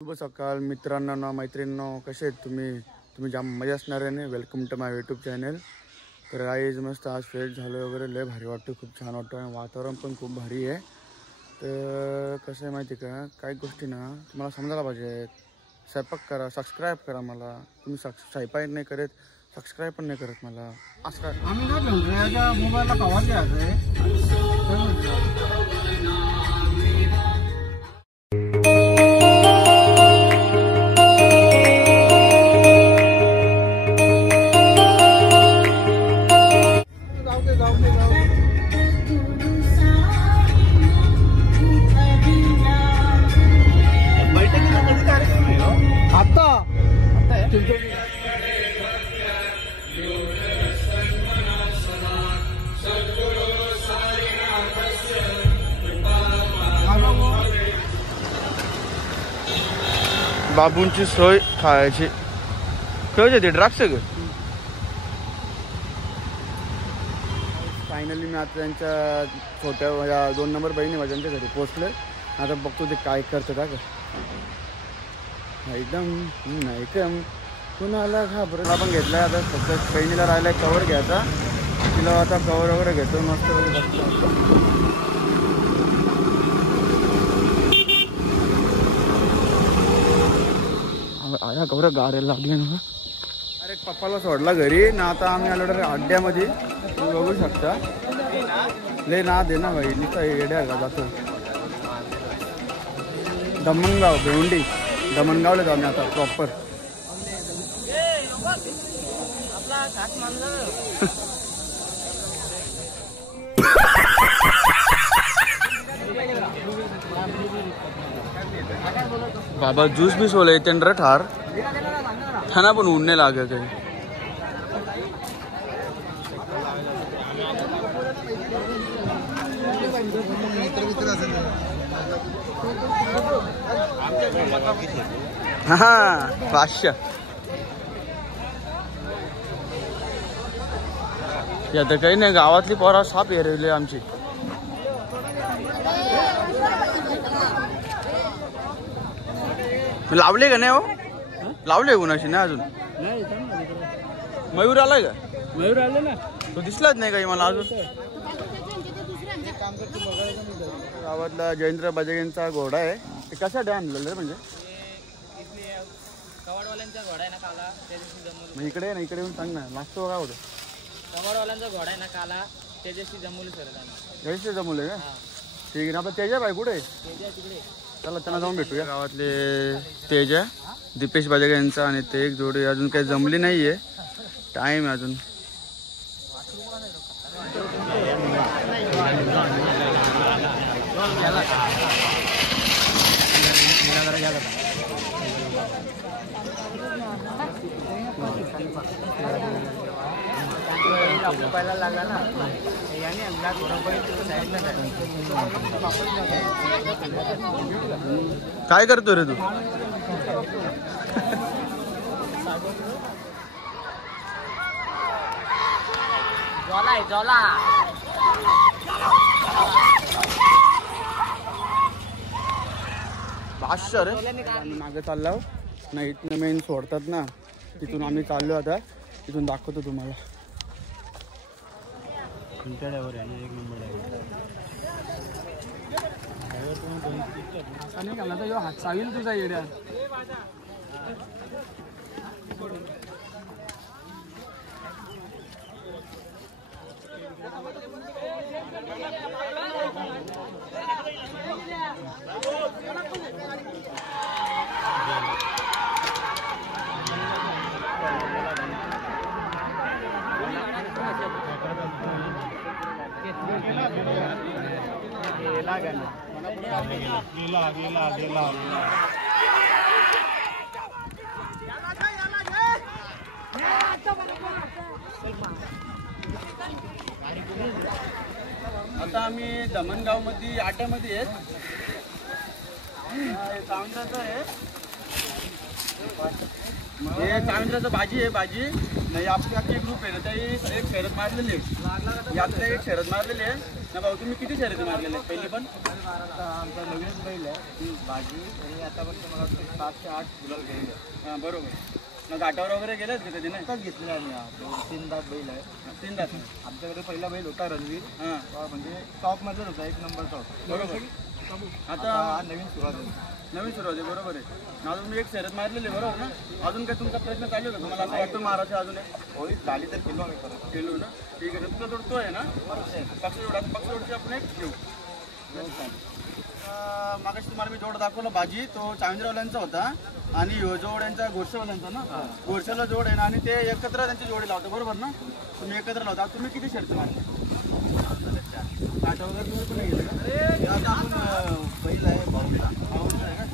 शुभ सकाळ मित्रांनो मैत्रिणींनो, कसे आहेत तुम्ही जाम मजा असणार आहे. Welcome to my YouTube channel. तर आज मस्त आज फ्रेश झालं वगैरे, लय भारी वाटतं, खूप छान वाटतं आणि वातावरण पण खूप भारी आहे. तर कसं आहे माहिती का, काही गोष्टी ना तुम्हाला समजायला पाहिजे. स्वयंपाक करा, सबस्क्राईब करा मला. तुम्ही स्वयंपाक नाही करत, सबस्क्राईब पण नाही करत मला. असं काय आम्ही ना भेंडऱ्याच्या मोबाईलला कव्हर घ्यायचं आहे. बाबूंची सोय खायची खेळचे ते द्राक्ष ग. फायनली मी आता त्यांच्या छोट्या 2 नंबर बहिणी माझ्यांच्या घरी पोचले. आता बघतो ते काय करतं का एकदम नाही कम कुणाला घाबरला पण घेतलाय. आता फक्त बहिणीला राहिलाय कवर घ्यायचा. तिला आता कवर वगैरे घेतो मस्त. आया गौरव गारे लागले ना. अरे पप्पाला सोडला घरी ना. आता आम्ही आलो अड्ड्यामध्ये, तुम्ही बघू शकता. ले ना दे ना भाई, नुसता येड्या का जातो. दमणगाव भेवंडी दमणगावला जाऊ आम्ही आता प्रॉपर. बाबा ज्यूस भी सोले टेंडर ठार खाना पण ऊन नाही लागे काही. हा 500 आता काही नाही. गावातली पोरा साप एरवले आमची. लावले का नाही हो? लावले कुणाशी नाही अजून. मयूर आलाय का? मयूर आले ना, तो दिसलाच नाही काही मला अजून. गावातला जयेंद्र बजागेंचा घोडा आहे. ते कशासाठी आणलेलं म्हणजे कवाडवाल्यांचा घोडा आहे ना काला, त्या दिवशी जमवलं. इकडे ना, इकडे येऊन सांग ना. लास्ट काय होतं? कवाडवाल्यांचा घोडा आहे ना काला, त्या दिवशी जमवलं सर त्यांना. जयेश जमवले का? ठीक आहे ना. आपण तेजा भाई कुठे? त्याच्या तिकडे चला त्यांना जाऊन भेटूया. गावातले तेजा दीपेश बजागे यांचा आणि ते एक जोडी अजून काही जमली नाहीये. टाइम आहे अजून. पहिला लागला ना याने अंदाज काय करतो रे तू? जोला भाष्य रे. आम्ही मागे चाललो ना. इथनं मेन सोडतात ना, तिथून आम्ही चाललो. आता तिथून दाखवतो तुम्हाला. हात चावील तुझा येड्या. आता आम्ही दमणगाव मध्ये आट्यामध्ये आहेत. आहे हे चांगल्याचं भाजी आहे भाजी नाही आपली आपली ग्रुप आहे ना त्याही एक शर्यत मारलेली आहे यातल्या एक शर्यत मारलेली आहे ना भाऊ तुम्ही किती शर्यत मारलेले पहिली पण आता आमचा नवीन बैल आहे ती भाजी आणि आतापर्यंत मला वाटतं 7 ते 8 गुलाल गेलेले आहे. हां बरोबर. मग घाटावर वगैरे गेलेच का कधी नाही? आताच घेतलेला आम्ही हा 2-3 दात बैल आहे. 3 दात. आमच्याकडे पहिला बैल होता रणवीर. हां म्हणजे टॉपमध्येच होता, 1 नंबरचा होता. बरोबर. आता हा नवीन सुरुवात आहे. नवीन सुरुवात आहे बरोबर आहे. अजून मी एक शर्यत मारलेली बरोबर ना? अजून काय तुमचा प्रयत्न चालू आहे का तुम्हाला असं वाटतं महाराष्ट्र अजून एक होळी झाली तर खेळलो आम्ही परत. खेळू ना? ठीक आहे. तुला जोडतो आहे ना? पक्ष जोडची आपण एक घेऊ. मागाशी तुम्हाला मी जोड दाखवला भाजी तो चांद्रवाल्यांचा होता आणि ह्यो जोड यांचा गोडसेवाल्यांचा ना. गोडसेला जोड आहे ना आणि ते एकत्र त्यांची जोडी लावतो बरोबर ना? तुम्ही एकत्र लावता. तुम्ही किती शर्ती मारले? काटा वगैरे तुम्ही पण नाही गेले का? आता आपण बैल आहे भाऊचा. भाऊचा आहे का?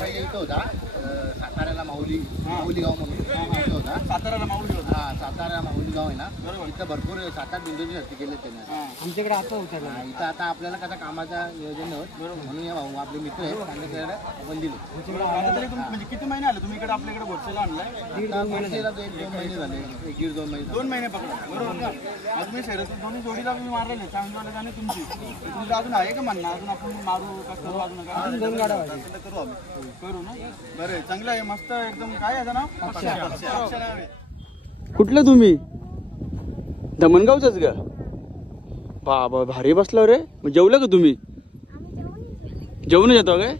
पहिले इथं होता साताऱ्याला माऊली गाव म्हणून इथं होता. साताऱ्याला माऊली होता. हा सातारा माऊली गाव आहे ना, बरोबर. इथं भरपूर 7-8 बिंदूची शर्ती केले त्याने. आमच्याकडे आता होता हा, इथं आता आपल्याला कसं कामाचा नियोजन होत म्हणून या भाऊ आपले मित्र आहेत सांगितलं आपण दिले. आता तरी तुम्ही म्हणजे किती महिने आले तुम्ही इकडे आपल्याकडे घोडसेला आणलाय? 1-2 महिने झाले. 1-2 महिने 2 महिने पकडा बरोबर का? आज मी शर्यत दोन्ही जोडीला मी मारलेले चांगली आणि तुमची तुमचं अजून आहे का म्हणणं? अजून आपण मारू का करू? अजून काय 2 गाड्या करू आम्ही करू ना. बरं चांगलं आहे मस्त एकदम. काय आहे ना? कुठलं तुम्ही? दमणगावचंच का? बाबा भारी बसला रे. मग जेवलं का तुम्ही? जेवून येतो काय?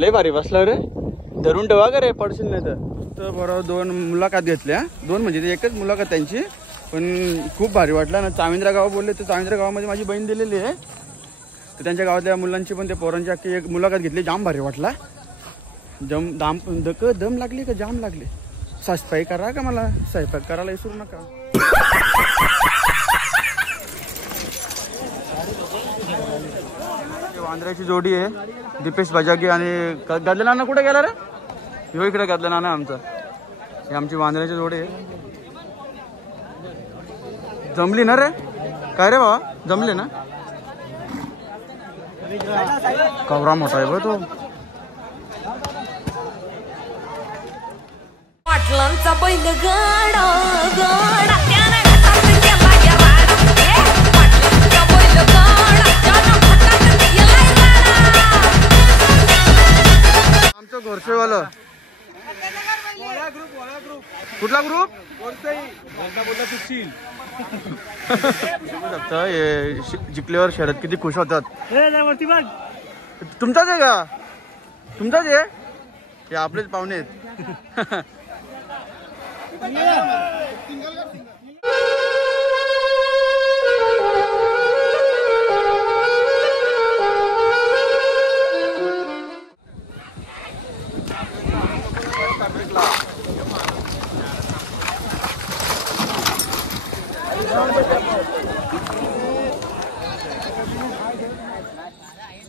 लय भारी बसला रे. धरून ठेवा का रे पडशील नाही तर. बरोबर 2 मुलाखत घेतल्या. 2 म्हणजे ते एकच मुलाखत त्यांची पण खूप भारी वाटलं ना. चामिंद्रा गाव बोलले तर चामिंद्रा गावामध्ये माझी बहीण दिलेली आहे तर त्यांच्या गावातल्या मुलांची पण ते पोरांची अख्खी एक मुलाखत घेतली. जाम भारी वाटला. दम लागली का जाम लागली? साफसफाई करा का मला स्वयंपाक करायला विसरू नका. वांद्र्याची जोडी आहे दीपेश बजागी आणि गदले नाना कुठे गेला रे? ह्यो इकडे गदले नाना आमचा. ही आमची वांद्र्याची जोडी आहे. जमली ना रे? काय रे बाबा जमले ना? कवरा मोठा आहे बघ तो. पाटलांचा बैल गाडा गाडा त्याने हातात केला गेला. पाटलांचा बैल गाडा त्याने हातात केला गाडा. आमचं घोरसेवालं कुठला ग्रुप? जिंकल्यावर शर्यत किती खुश होतात. तुमचाच आहे का? तुमचाच आहे? हे आपलेच पाहुणे आहेत.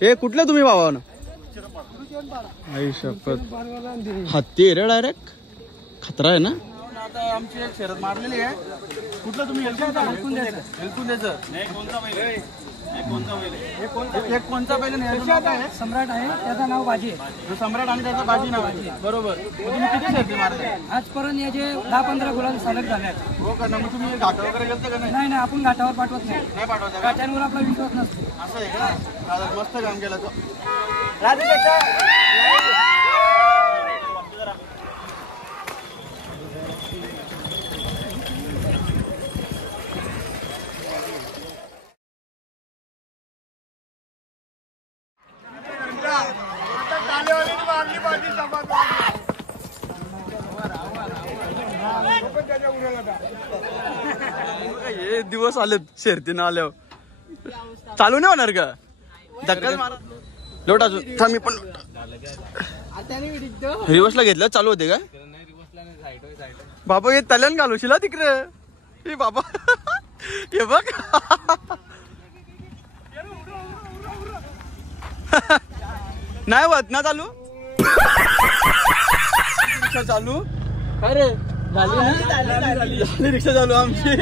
हे कुठलं तुम्ही भावा ना? आई शपथ हत्ती आहे रे डायरेक्ट. खतरा आहे ना. आता आमची एक शर्यत मारलेली आहे. कुठलं तुम्ही? हेलकुंद्याचं. एक कोणचा पहिले सम्राट आहे त्याचं नाव बाजी आहे. सम्राट आणि त्याचा बाजी नाव आहे बरोबर. तुम्ही किती शर्ती मारले आजपर्यंत याचे 10-15 गुलाल सलग झाले आहेत. हो का? मग तुम्ही घाट वगैरे गेलते का नाही? नाही नाही आपण घाटावर पाठवत नाही. नाही पाठवता का? घाटांवर आपला विश्वास नसतो. असं आहे का? दादा मस्त काम केलं तो. हे दिवस आलेत शर्तीनं आल्यावर. चालू नाही होणार का? धक्का मारा लोट अजून थांब. मी पण रिवर्सला घेतलं चालू होते काय? बाबा हे तल्यान घालूशील तिकडे. हे बाबा हे बघ. नाही होत ना चालू. रिक्षा चालू काय रे? झाली रिक्षा चालू आमची.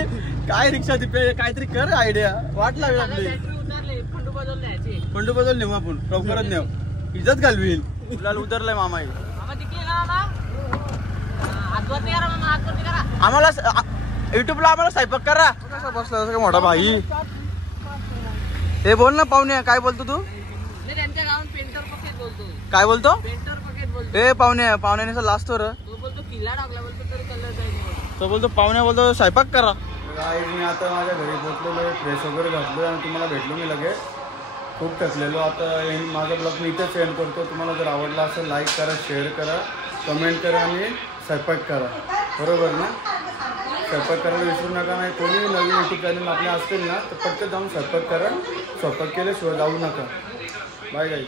काय रिक्षा तिथे काहीतरी कर आयडिया. वाट लागली आपली. पंडू बदल नेऊ आपण लवकरच नेऊ. इज्जत घालवील. तुला उतरलाय मामा. आम्हाला युट्यूबला आम्हाला स्वयंपाक करा. कसा बसला मोठा भाई. हे बोल ना पाहुणे, काय बोलतो तू? मी त्यांच्या गावात पेंटर पकेट बोलतो. काय बोलतो? पेंटर पकेट बोलतो. हे पाहुण्याने लास्ट वर तो बोलतो किल्ला टाकला बोलतो तरी कलर जाईल. तो बोलतो पाहुण्या बोलतो स्वयंपाक करा. मी आता माझ्या घरी पोहोचलेलो, फ्रेश वगैरे घातलो आणि तुम्हाला भेटलो मी लगेच. खूप थकलेलो. आता माझा ब्लॉग मी इथेच एंड करतो. तुम्हाला जर आवडला असेल लाईक करा, शेअर करा, कमेंट करा आणि स्वयंपाक करा. बरोबर ना? स्वयंपाक करायला विसरू नका. नाही कोणी नवीन यूट्यूब चॅनल आपले असतील ना तर पटकन जाऊन स्वयंपाक करा. स्वयंपाक केल्याशिवाय जाऊ नका. Bye guys.